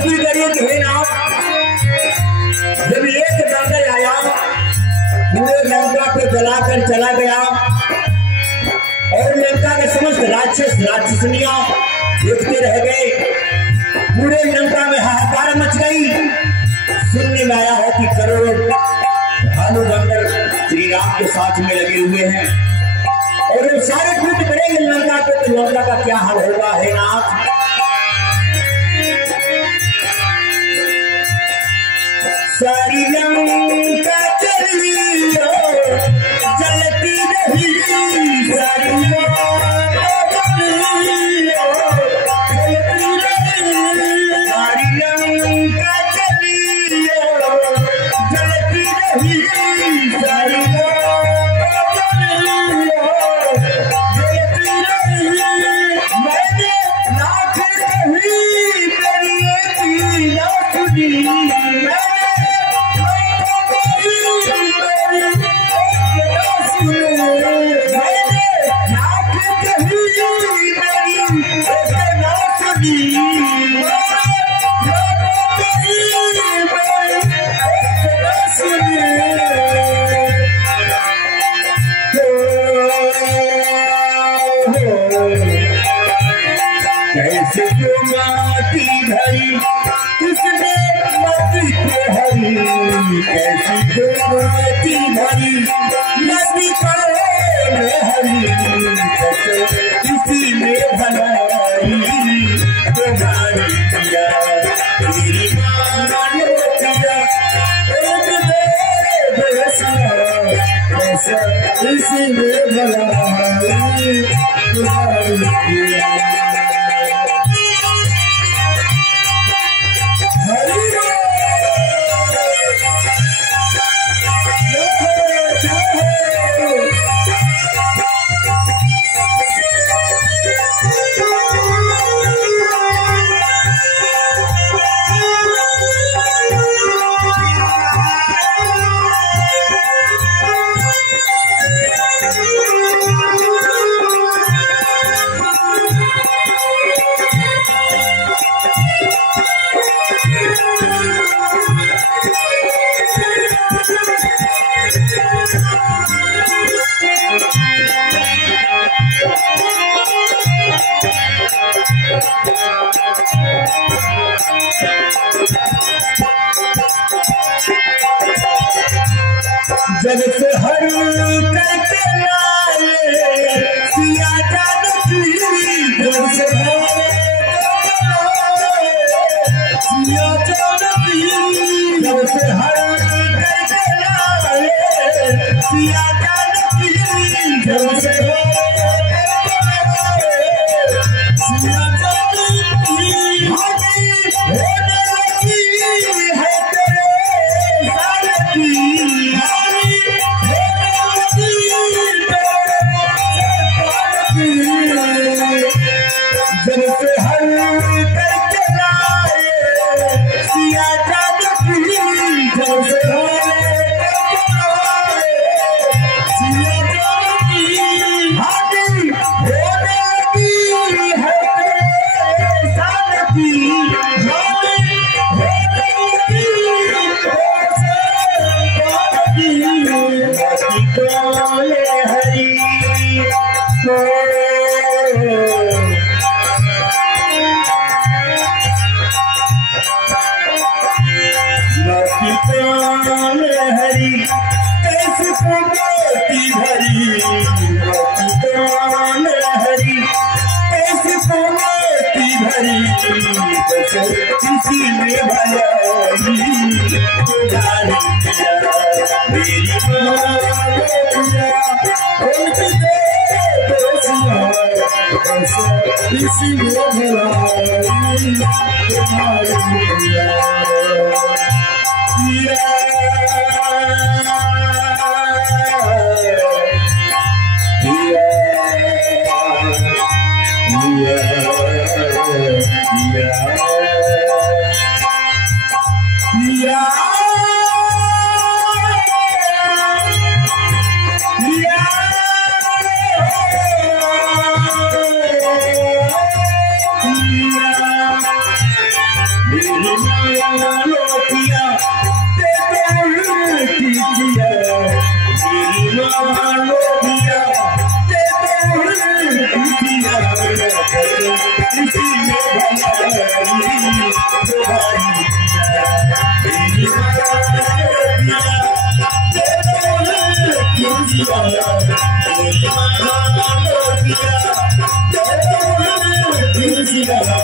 भी करिए कि हे नाथ, जब एक दंगल आया पूरे लंका को जलाकर चला गया और लंका के समस्त राक्षस राक्षसनियां देखते रह गए। पूरे लंका में हाहाकार मच गई। सुनने में आया है कि करोड़ों भालू बंदर श्री राम के साथ में लगे हुए हैं और जब सारे कूद करेंगे लंका को तो लंका का क्या हाल होगा हे नाथ। सारी लंका चलियो जलती रही, सारी लंका चलियो जलती रही, सारी लंका चलियो जलती रही, सारी लंका चलियो जलती रही। मैंने लाख कही मेरी एक ना सुनी, कैसे जो माटी भरी किसने मती को हरी, कैसी जो माटी भरी नदी में हरी, कैसे किसी में भलाई तुम्हारी पिया मेरी मान पिया कैसा किसी में भलाई तुम्हारी पिया। जब से हर करके लाए सिया जानकी, जब से सिया जानकी, जब से हर करके लाए सिया जानकी, जब से सिया जानकी होने लगी है तेरे सारथी, जब से हर करके लाए सिया जानकी, जब से सिया जानकी हाथी होने लगी है तेरे सारथी, हरी हरी कैसे मोती भरी, हरी कैसे मोती भरी, किसी में भलाई मेरी किसी में भलाई तुम्हारी मेरी Yeah.